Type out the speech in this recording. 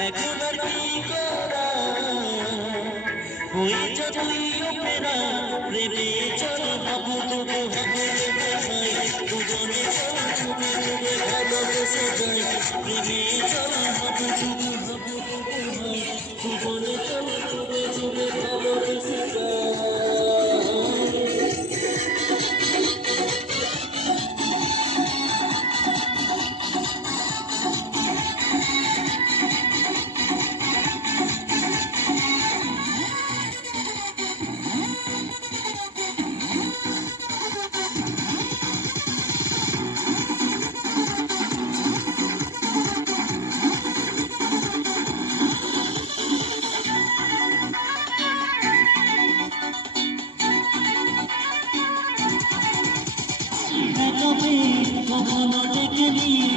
এখন আর কি করা হয়ে যাবই ওপেরা প্রেমে চল ভাবো তোকে ভাবো দুজনে চল ডুবে ডুবে ভালোবেসে যাই প্রেমে চল ভাবো তোকে ভাবো দুজনে চল ডুবে ডুবে ভালোবেসে কখনো ডেকে নিয়ে